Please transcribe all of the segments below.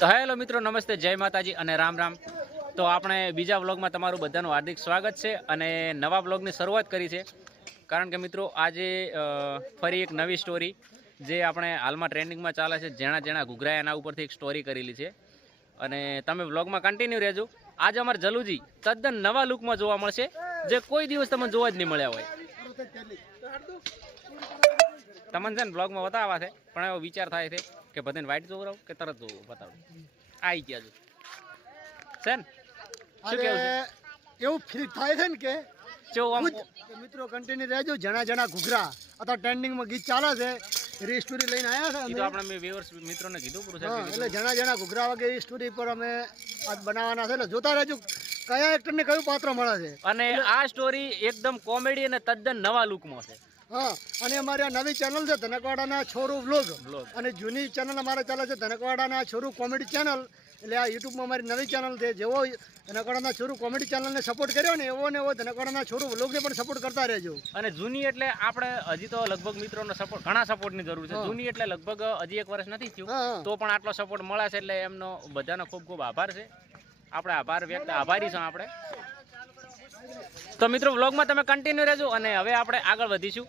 તો હેલો મિત્રો, નમસ્તે, જય માતાજી અને રામ રામ. તો આપણે બીજા વ્લોગમાં તમારું બધાનું હાર્દિક સ્વાગત છે અને નવા વ્લોગની શરૂઆત કરી છે. કારણ કે મિત્રો આજે ફરી એક નવી સ્ટોરી જે આપણે હાલમાં ટ્રેન્ડિંગમાં ચાલે છે, જેણા જેણા ઘૂઘરા એના ઉપરથી એક સ્ટોરી કરેલી છે અને તમે વ્લોગમાં કન્ટિન્યુ રહેજો. આજે અમારે જલુજી તદ્દન નવા લુકમાં જોવા મળશે, જે કોઈ દિવસ તમને જોવા જ નહીં મળ્યા હોય. તમને છે ને બ્લોગમાં બતાવવા છે, પણ એવો વિચાર થાય છે કે બધાને વાઇટ જોવું રહું કે તરત જોવું બતાવું. આવી ગયા છો છે ને, શું કેવું છે? એવું ફીલ થાય છે ને કે કેવું આમ મિત્રો કન્ટિન્યુ રહેજો. જણા જણા ઘૂઘરા અથવા ટ્રેન્ડિંગમાં ગીત ચાલે છે, એ સ્ટોરી લઈને આવ્યા એ છે તો અમે. આપણે વ્યુઅર્સ મિત્રોને કીધું પૂરું છે. એટલે જણા જણા ઘૂઘરા વગેરે એ સ્ટોરી પર અમે આજ બનાવવાના છે. એટલે જોતા રહેજો કયા એક્ટરને કયું પાત્ર મળે છે. અને આ સ્ટોરી એકદમ કોમેડી અને તદ્દન નવા લુકમાં છે. હા, અને અમારી આ નવી ચેનલ છે ધનકવાડાના છોરું વ્લોગ, અને જૂની ચેનલ અમારે ચાલે છે ધનકવાડાના છોરું કોમેડી ચેનલ. એટલે આ યુટ્યુબમાં અમારી નવી ચેનલ છે. જેવો ધનકવાડાના છોરું કોમેડી ચેનલને સપોર્ટ કર્યો ને એવો ને એવો ધનકવાડાના છોરું વ્લોગને પણ સપોર્ટ કરતા રહેજો. અને જૂની એટલે આપણે હજી તો લગભગ મિત્રોનો સપોર્ટ, ઘણા સપોર્ટની જરૂર છે. જૂની એટલે લગભગ હજી 1 વર્ષ નથી થયું, તો પણ આટલો સપોર્ટ મળે છે એટલે એમનો બધાનો ખૂબ ખૂબ આભાર છે. આપણે આભારી છું આપણે. તો મિત્રો વ્લોગમાં તમે કન્ટિન્યુ રહેજો અને હવે આપણે આગળ વધીશું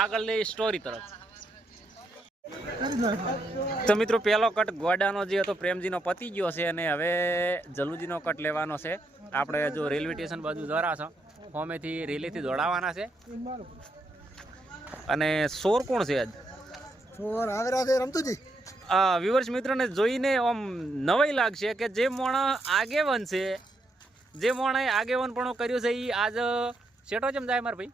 આગળની સ્ટોરી તરફ. તો મિત્રો પહેલો કટ ગોડાનો જે હતો પ્રેમજીનો પતી ગયો છે અને હવે જલુજીનો કટ લેવાનો છે. આપણે જો રેલવે સ્ટેશન બાજુ જરા છો, હોમેથી રેલીથી દોડાવવાના છે. અને સોર કોણ છે આજ? સોર આવેલા છે રમતુજી. વ્યુઅર્સ મિત્રોને જોઈને આમ નવાઈ લાગશે કે જે મોણા આગેવન છે, જે મોણાએ આગેવનપણું કર્યું છે, એ આજ શેઠો જેમ જાય મારા ભાઈ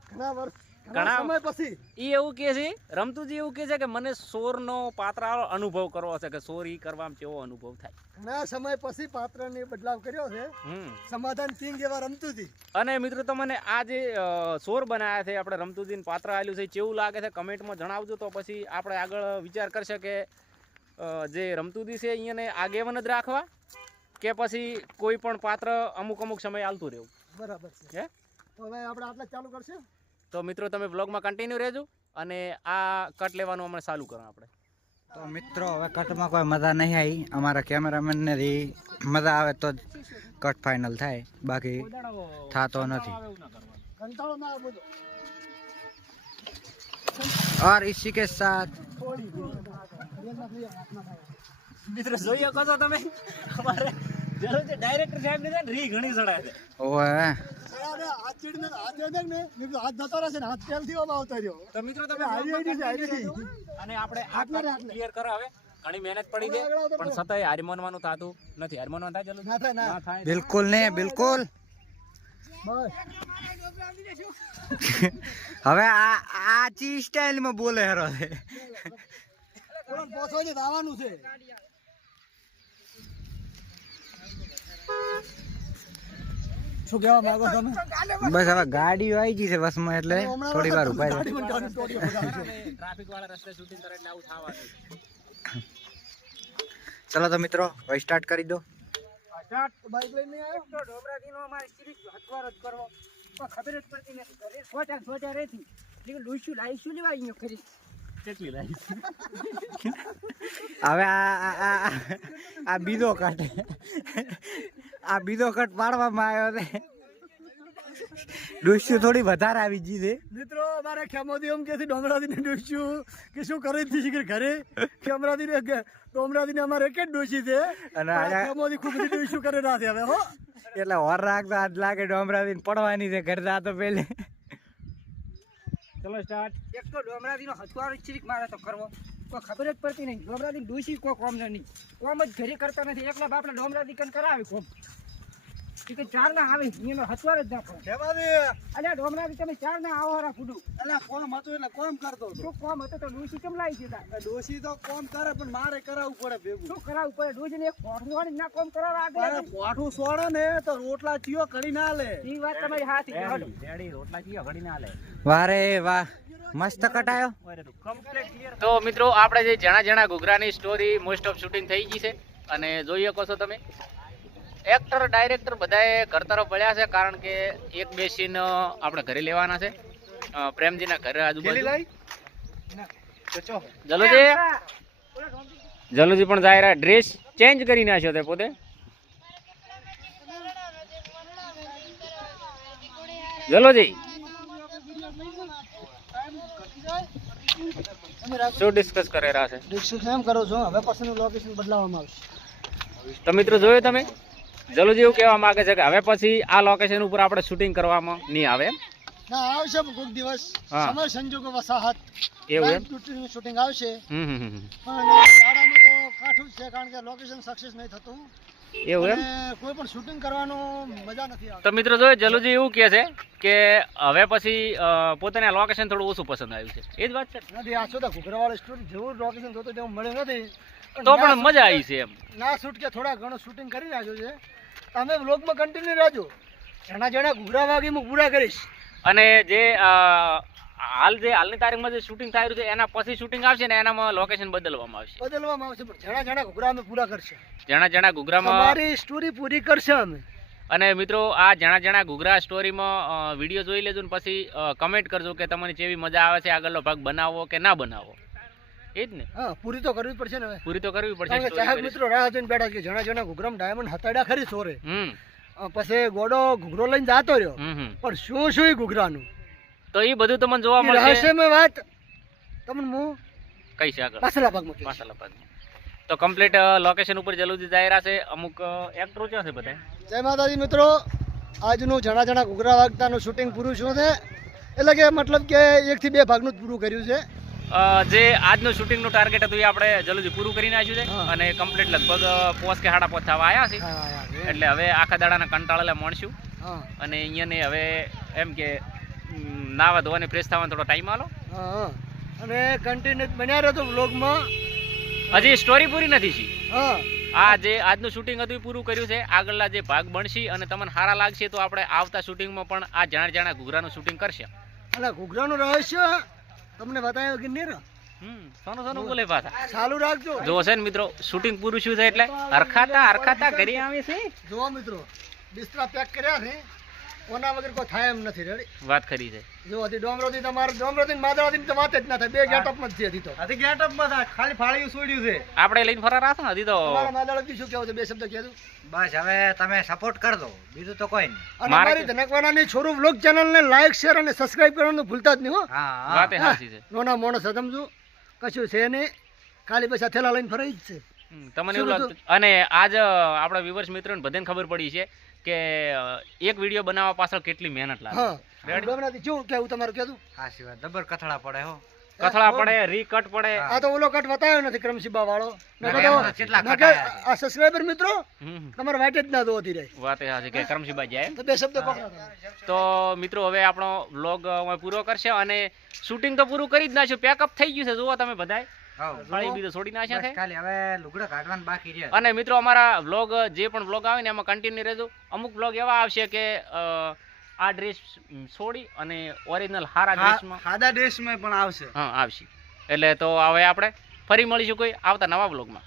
ઘણા સમય પછી ઈ એવું કે છે, રમતુજી એવું કે છે કે મને સોરનો પાત્ર અનુભવ કરવો છે, કે સોર ઈ કરવામાં કેવો અનુભવ થાય. ઘણા સમય પછી પાત્રને બદલાવ કર્યો છે. સમાધાન સિંહ જેવા રમતુજી. અને મિત્રો તમને આ જે સોર બનાવ્યા છે, આપણે રમતુજીને પાત્ર આલ્યું છે, કેવું લાગે છે કમેન્ટમાં જણાવજો. તો પછી આપણે આગળ વિચાર કરશે કે જે રમતુજી છે અહીંયાને આગેવન જ રાખવા કે પછી કોઈ પણ પાત્ર અમુક સમય આલતું રહેવું. બરાબર છે. તો હવે આપણે આટલા ચાલુ કરશે. તો મિત્રો તમે બ્લોગમાં કન્ટિન્યુ રહેજો અને આ કટ લેવાનું હમણાં ચાલુ કરો આપણે. તો મિત્રો હવે કટમાં કોઈ મજા નહીં આવી. અમારા કેમેરામેનને મજા આવે તો જ કટ ફાઇનલ થાય, બાકી થતો નથી. કંટાળો ના આવે બધો. और इसी के साथ મિત્રો જોઈએ કહો તો તમે અમારે જે ડાયરેક્ટર સાહેબ ને રી ઘણી સડાય છે. ઓએ તો મિત્રો તમે અને આપણે આ ક્લિયર કરો. હવે ઘણી મહેનત પડી છે પણ છતાંય હાર માનવાનું થતું નથી. હાર માનવાનું થાય ચાલો ના થાય. बिल्कुल नहीं बिल्कुल. હવે આ ચી સ્ટાઇલ માં બોલે હરો છે. શું કહેવા માંગો તમે? બસ હવે ગાડીઓ આવી ગઈ છે બસમાં, એટલે થોડી વાર ઉભા રહો. ટ્રાફિક વાળા રસ્તે શૂટિંગ કરે એટલે આવું થવાનું. ચલો તો મિત્રો હવે સ્ટાર્ટ કરી દો. બાઈક લઈને આવ્યો. ડોબરાજીનો અમારે સિરીઝ હથવાર જ કરવો પણ ખબર જ પડતી નથી. ઘરે સોટા રહેતી લેકિન લૂસું લાવીશું લેવા અહીંયા ખરી કેટલી લાગી હવે આ બીજો કટ પાડવામાં આવ્યો છે. ડોસ્યું થોડી વધારે આવી ગઈ છે. મિત્રો અમારે ખેમોદી એમ કે ડોમરાદીને ડોસ્યું કે શું કરે છે ઘરે ડોમરાદીને અમારે એક જ ડોસી છે અને ખેમોદી ખૂબ ડોસ્યું કરે ના છે હવે હો. એટલે હોર રાખતા આજ લાગે ડોમરાદીને પડવાની છે ઘરે તો પેલે. ચલો સ્ટાર્ટ. એક તો ડોમરાજીનો હથવાર સિરીઝ મારે તો કરવો કોઈ ખબર જ પડતી નહીં. ડોમરાજી ડોસી કોઈ કોમ નહીં, કોમ જ ઘરે કરતા નથી. એકલા બાપના ડોમરાજી કન કરાવે કોમ કે 4 ના આવે એનો હથવાર જ નાખો. અલ્યા ડોમરાજી તમે 4 ના આવો હારા ફૂડું. એટલે કોમ હતું એટલે કોમ કરતો હતો. શું કોમ હતો તો ડોસી કેમ લાવી દીધા? ડોસી તો કોમ કરે પણ મારે કરાવવું પડે ભેગું. શું કરાવવું પડે? ડોસીને એક ફોડું ના કોમ કરાવવા આગળ પોઠું સોડે ને તો રોટલા ચિયો કરી ના લે. એ વાત તમારી હાથી રેડી રોટલા કીયો ઘડી ના લે. વારે વાહ, મસ્ત કટાયો. તો મિત્રો આપણે જે જણા ઘૂઘરાની સ્ટોરી મોસ્ટ ઓફ શૂટિંગ થઈ ગઈ છે અને જોઈ શકો છો તમે. એક્ટર ડાયરેક્ટર બધાએ ઘર તરફ વળ્યા છે, કારણ કે 1-2 સીન આપણે ઘરે લેવાના છે પ્રેમજીના ઘરે આજુબાજુ. જલુજી જલુજી પણ જાય રહ્યા, ડ્રેસ ચેન્જ કરી નાખ્યો તે પોતે. જલોજી શું ડિસ્કસ કરી રહ્યા છે? ડિસ્કસ એમ કરો છો, હવે પછીનું લોકેશન બદલાવવામાં આવશે. તો મિત્રો જોયું તમે, જલુજી એવું કહેવા માંગે છે કે હવે પછી આ લોકેશન ઉપર આપણે શૂટિંગ કરવામાં નહીં આવે એમ. ના આવશે કોઈક દિવસ, હા. સમય સંજોગો વસાહત એવું એમ? શૂટિંગ આવશે, હમ. પણ દાડામાં તો કાઠું જ છે, કારણ કે લોકેશન સક્સેસ નહીં થતું એવું એમ? અને કોઈ પણ શૂટિંગ કરવાનું મજા નથી આવતી. તો મિત્રો જોયું, જલુજી એવું કહે છે કે હવે પછી પોતાને લોકેશન થોડું ઓછું પસંદ આવ્યું છે. એ જ વાત છે. નથી આ શું ઘૂઘરાવાળી સ્ટોરી જેવું લોકેશન જોતો તેવું મળ્યું નથી, તો પણ મજા આવી છે એમ. ના શૂટ કે થોડા ઘણું શૂટિંગ કરી નાખ્યું છે. તમે વ્લોગમાં કન્ટિન્યુ રહેજો, જણા ઘૂઘરા વાગી હું પૂરા કરીશ. અને જે હાલની તારીખમાં જે શૂટિંગ થઈ રહ્યું છે એના પછી શૂટિંગ આવશે ને એનામાં લોકેશન બદલવામાં આવશે. બદલવામાં આવશે, પણ જણા ઘૂઘરા અમે પૂરા કરશે. જણા ઘૂઘરામાં. અમારી સ્ટોરી પૂરી કરશે અમે. અને મિત્રો આ જણા ઘૂઘરા સ્ટોરીમાં વિડીયો જોઈ લેજો ને પછી કમેન્ટ કરજો કે તમને કેવી મજા આવે છે, આગળનો ભાગ બનાવો કે ના બનાવો. એ જ ને, હા પૂરી તો કરવી પડશે ને હવે. પૂરી તો કરવી પડશે. કારણ કે ચાહક મિત્રો રાહ જોઈને બેઠા છે કે જણા ઘૂઘરામાં ડાયમંડ હતાડ્યા ખરી સોરે. પછી ગોડો ઘૂઘરો લઈને જાતો રહ્યો, પણ શું ઈ ઘૂઘરાનું તો એ બધું તમને જોવા મળશે. રહસ્યમય વાત તમને હું કઈ છે આગળ પાછલા ભાગમાં કહીશ. પાછલા ભાગમાં. તો કમ્પ્લીટ લોકેશન ઉપર જલ્દી જાય રહ્યા છે. અમુક એક્ટરો છે બધા. જય માતાજી મિત્રો, આજનું જણા ઘૂઘરા વાગતાનું શૂટિંગ પૂરું શું છે, એટલે કે મતલબ કે 1 થી 2 ભાગનું જ પૂરું કર્યું છે. જે આજનું શૂટિંગનું ટાર્ગેટ હતું એ આપણે જલ્દી પૂરું કરી નાખ્યું છે. હા. અને કમ્પ્લીટ લગભગ 5 કે 5.5 થવા આવ્યા છે. એટલે હવે આખા દાડાના કંટાળેલા માણશું હા અને અહીંયાને હવે એમ કે નાવા ધોવાની ફ્રેશ થવાનો થોડો ટાઈમ આલો. હા અને કન્ટિન્યુ બન્યા રહ્યો તો વ્લોગમાં. હજી સ્ટોરી પૂરી નથી છે. હા આ જે આજનું શૂટિંગ હતું એ પૂરું કર્યું છે. આગળના જે ભાગ બનશે અને તમને સારા લાગશે તો આપણે આવતા શૂટિંગમાં પણ આ જણા ઘૂઘરાનું શૂટિંગ કરશે. અને ઘૂઘરાનું રહસ્ય તમને બતાવ્યો કે નહીં? સોનું બોલે પાછા ચાલુ રાખજો. જો છે ને મિત્રો, શૂટિંગ પૂરું શું છે એટલે હરખાતા ઘરે આવે છે. જુઓ મિત્રો, બિસ્તરા પેક કર્યા છે, ઓના વગર કોઈ થાય એમ નથી. રેડી વાત કરી છે. જો હતી ડોમરોથી તમારે ડોમરોથી માદરાથી તો વાત જ ના થાય. 2 ગેટઅપમાં જ છે હજી તો. આથી ગેટઅપમાં ખાલી ફાળિયું છોડ્યું છે. આપણે લઈને ફરાર હતા ને હજી તો. તમારા માદરાથી શું કહેવું છે? 2 શબ્દ કહેજો. બસ હવે તમે સપોર્ટ કર દો, બીજું તો કોઈ નહીં. અને મારે અમારી ધનકવાડાની છોરું વ્લોગ ચેનલને લાઈક શેર અને સબસ્ક્રાઇબ કરવાનું ભૂલતા જ નહીં હો. હા વાત એ સાચી છે. નોના માણસ સમજો કશું છે નહીં, ખાલી પૈસા થેલા લઈને ફરાઈ જ છે. તમને એવું લાગતું? અને આજ આપણા વ્યુઅર્સ મિત્રોને બધાને ખબર પડી છે કે એક વિડીયો બનાવવા પાછળ કેટલી મહેનત લાગે. હા Ready? ડોમરાથી શું કેવું તમારું કહેતું? સાચી વાત, જબર કથળા પડે હો. કથળા પડે, રીકટ પડે. આ તો ઓલો કટ બતાવ્યો નથી ક્રમશીબા વાળો. કેટલા નકર કટાયા આ સબસ્ક્રાઇબર મિત્રો હમ. તમારે વાટ જ ના દોતી રહી. વાત એ સાચી કે કરમશીબાઈ જાય. તો 2 શબ્દ પકડો તમે. તો મિત્રો હવે આપણો વ્લોગ પૂરો કરશે અને શૂટિંગ તો પૂરું કરી જ નાખ્યું. પેકઅપ થઈ ગયું છે. જુઓ તમે બધાય. ફાળી બીજો છોડી નાખ્યા બસ છે. ખાલી હવે લુગડા કાઢવાનું બાકી છે. અને મિત્રો અમારા વ્લોગ જે પણ વ્લોગ આવે ને એમાં કન્ટિન્યુ રહેજો. અમુક વ્લોગ એવા આવશે કે આ ડ્રેસ છોડી અને ઓરિજિનલ હારા ડ્રેસમાં સાદા ડ્રેસમાં પણ આવશે. હા આવશે. એટલે તો હવે આપણે ફરી મળીશું કોઈ આવતા નવા વ્લોગમાં.